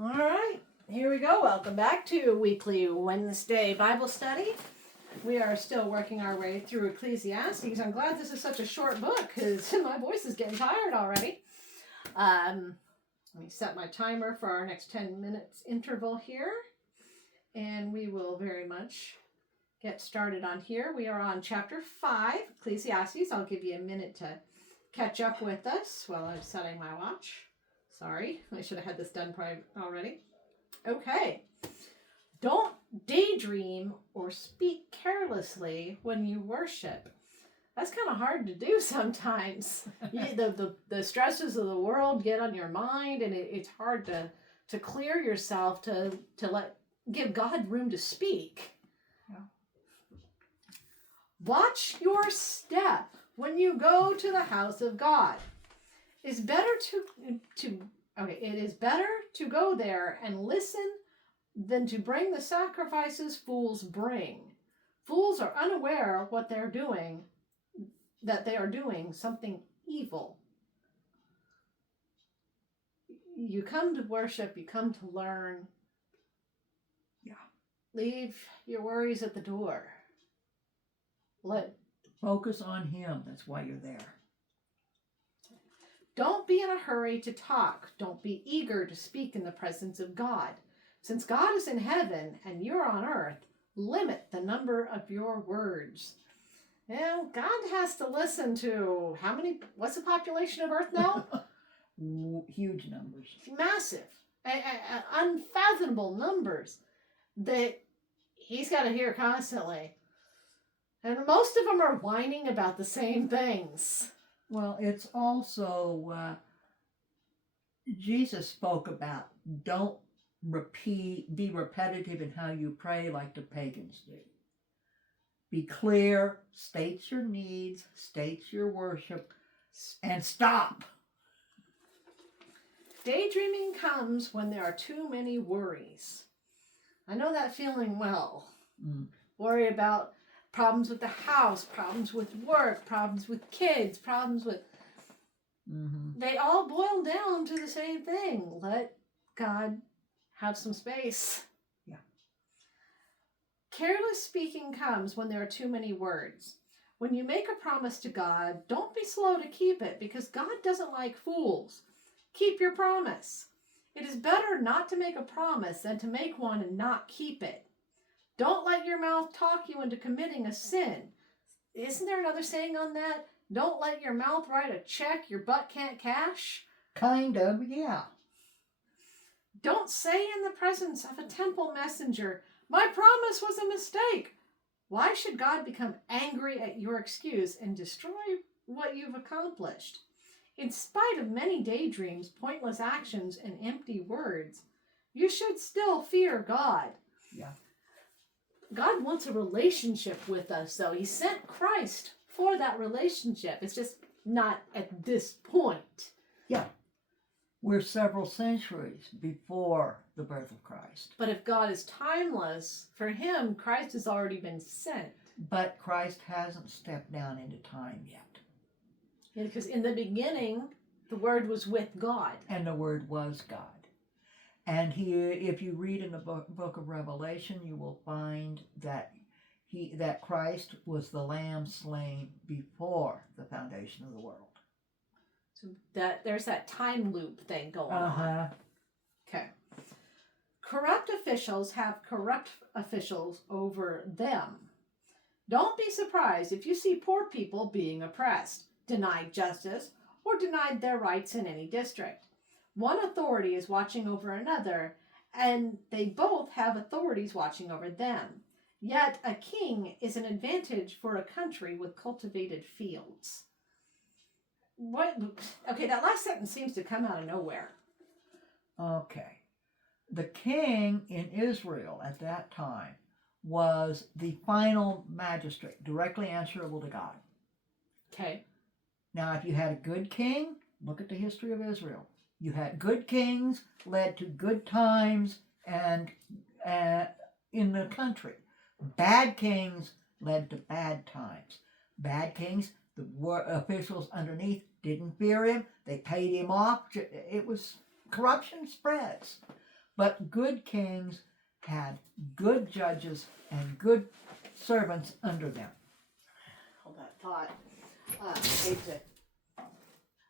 All right, here we go. Welcome back to weekly Wednesday Bible study. We are still working our way through Ecclesiastes. I'm glad this is such a short book because my voice is getting tired already. Let me set my timer for our next 10 minutes interval here, and we will very much get started on here. We are on chapter 5, Ecclesiastes. I'll give you a minute to catch up with us while I'm setting my watch. Sorry, I should have had this done already. Okay. Don't daydream or speak carelessly when you worship. That's kind of hard to do sometimes. The stresses of the world get on your mind, and it's hard to clear yourself to give God room to speak. Yeah. Watch your step when you go to the house of God. It is better to go there and listen than to bring the sacrifices fools bring. Fools are unaware of what they're doing, that they are doing something evil. You come to worship, you come to learn. Yeah. Leave your worries at the door. Focus on Him. That's why you're there. Don't be in a hurry to talk. Don't be eager to speak in the presence of God. Since God is in heaven and you're on earth, limit the number of your words. Well, God has to listen to what's the population of earth now? Huge numbers. Massive. Unfathomable numbers that he's got to hear constantly. And most of them are whining about the same things. Well, it's also, Jesus spoke about don't be repetitive in how you pray like the pagans do. Be clear, state your needs, state your worship, and stop. Daydreaming comes when there are too many worries. I know that feeling well. Worry about problems with the house, problems with work, problems with kids, problems with... Mm-hmm. They all boil down to the same thing. Let God have some space. Yeah. Careless speaking comes when there are too many words. When you make a promise to God, don't be slow to keep it because God doesn't like fools. Keep your promise. It is better not to make a promise than to make one and not keep it. Don't let your mouth talk you into committing a sin. Isn't there another saying on that? Don't let your mouth write a check your butt can't cash. Kind of, yeah. Don't say in the presence of a temple messenger, my promise was a mistake. Why should God become angry at your excuse and destroy what you've accomplished? In spite of many daydreams, pointless actions, and empty words, you should still fear God. Yeah. God wants a relationship with us, though. He sent Christ for that relationship. It's just not at this point. Yeah. We're several centuries before the birth of Christ. But if God is timeless, for him, Christ has already been sent. But Christ hasn't stepped down into time yet. Yeah, because in the beginning, the Word was with God. And the Word was God. And if you read in the book of Revelation, you will find that Christ was the Lamb slain before the foundation of the world. So there's that time loop thing going on. Okay. Corrupt officials have corrupt officials over them. Don't be surprised if you see poor people being oppressed, denied justice, or denied their rights in any district. One authority is watching over another, and they both have authorities watching over them. Yet a king is an advantage for a country with cultivated fields. Okay, that last sentence seems to come out of nowhere. Okay. The king in Israel at that time was the final magistrate, directly answerable to God. Okay. Now, if you had a good king, look at the history of Israel. You had good kings, led to good times and in the country. Bad kings led to bad times. Bad kings, the officials underneath didn't fear him. They paid him off. It was corruption spreads. But good kings had good judges and good servants under them. Hold that thought.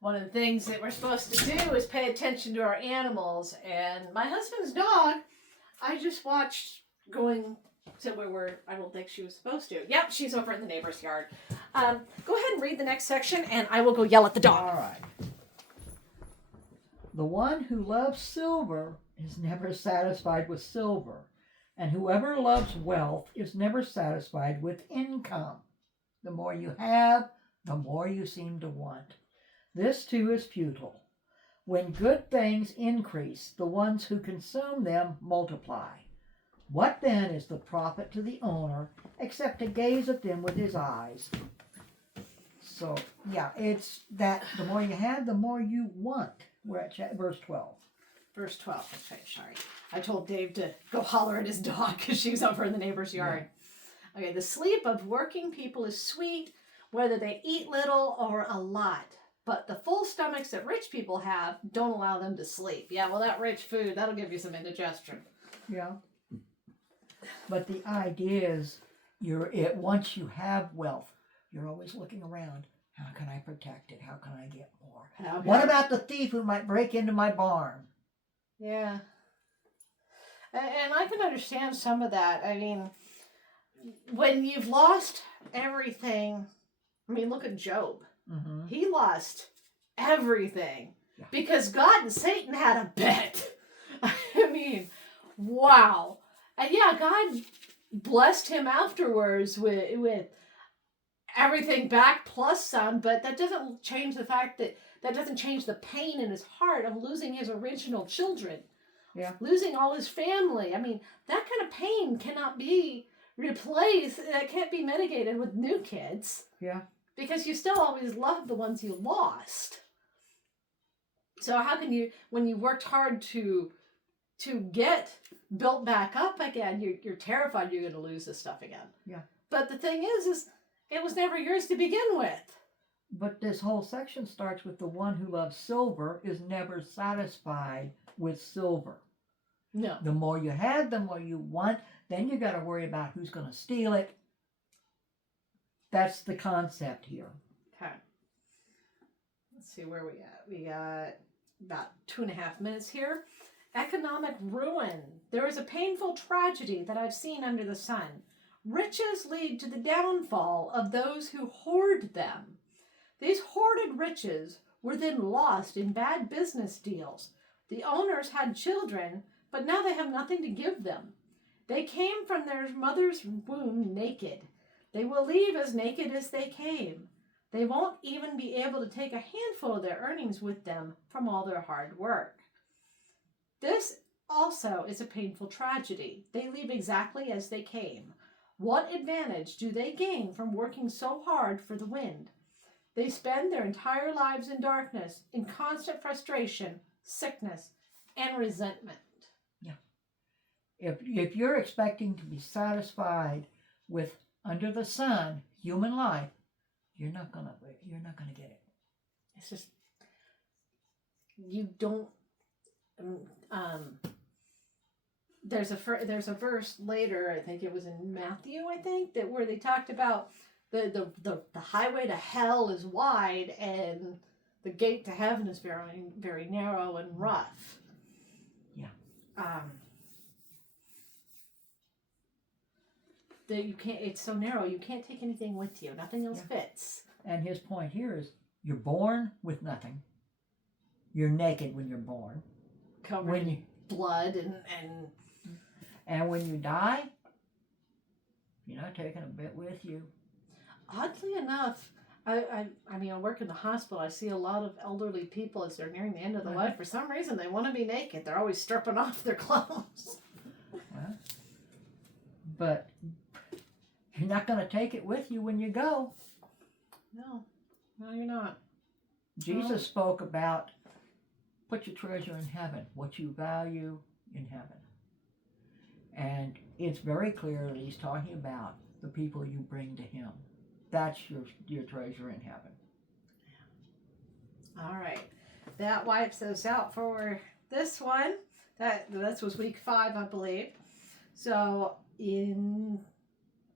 One of the things that we're supposed to do is pay attention to our animals. And my husband's dog, I just watched going somewhere where I don't think she was supposed to. Yep, she's over in the neighbor's yard. Go ahead and read the next section, and I will go yell at the dog. All right. The one who loves silver is never satisfied with silver, and whoever loves wealth is never satisfied with income. The more you have, the more you seem to want. This too is futile. When good things increase, the ones who consume them multiply. What then is the profit to the owner except to gaze at them with his eyes? So, yeah, it's that the more you have, the more you want. We're at verse 12. Verse 12. Okay, sorry. I told Dave to go holler at his dog because she's over in the neighbor's yard. Yeah. Okay, the sleep of working people is sweet, whether they eat little or a lot. But the full stomachs that rich people have don't allow them to sleep. Yeah, well, that rich food, that'll give you some indigestion. Yeah. But the idea is, once you have wealth, you're always looking around. How can I protect it? How can I get more? Okay. What about the thief who might break into my barn? Yeah. And I can understand some of that. I mean, when you've lost everything, I mean, look at Job. Mm-hmm. He lost everything Yeah. because God and Satan had a bet. I mean, wow. And yeah, God blessed him afterwards with everything back plus some, but that doesn't change the fact that doesn't change the pain in his heart of losing his original children. Yeah. Losing all his family. I mean, that kind of pain cannot be replaced. That can't be mitigated with new kids. Yeah. Because you still always love the ones you lost. So how can you, when you worked hard to get built back up again, you're terrified you're going to lose this stuff again. Yeah. But the thing is it was never yours to begin with. But this whole section starts with the one who loves silver is never satisfied with silver. No. The more you have, the more you want. Then you got to worry about who's going to steal it. That's the concept here. Okay. Let's see where we at. We got about 2.5 minutes here. Economic ruin. There is a painful tragedy that I've seen under the sun. Riches lead to the downfall of those who hoard them. These hoarded riches were then lost in bad business deals. The owners had children, but now they have nothing to give them. They came from their mother's womb naked. They will leave as naked as they came. They won't even be able to take a handful of their earnings with them from all their hard work. This also is a painful tragedy. They leave exactly as they came. What advantage do they gain from working so hard for the wind? They spend their entire lives in darkness, in constant frustration, sickness, and resentment. Yeah. If you're expecting to be satisfied with under the sun human life, you're not gonna get it. It's just you don't. There's a verse later. I think it was in Matthew. I think that where they talked about the highway to hell is wide and the gate to heaven is very very narrow and rough. Yeah. That you can't. It's so narrow. You can't take anything with you. Nothing else fits. And his point here is you're born with nothing. You're naked when you're born. Covered in blood and when you die, you're not taking a bit with you. Oddly enough, I mean, I work in the hospital. I see a lot of elderly people as they're nearing the end of their life. For some reason, they want to be naked. They're always stripping off their clothes. But you're not going to take it with you when you go. No, you're not. Jesus spoke about put your treasure in heaven, what you value in heaven. And it's very clear that he's talking about the people you bring to him. That's your treasure in heaven. All right. That wipes us out for this one. That was week 5, I believe. So in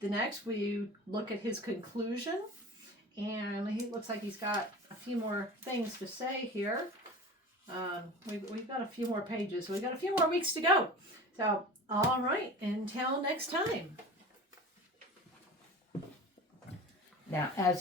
the next, we look at his conclusion, and he looks like he's got a few more things to say here. We've got a few more pages, so we've got a few more weeks to go. So, all right, until next time. Now, as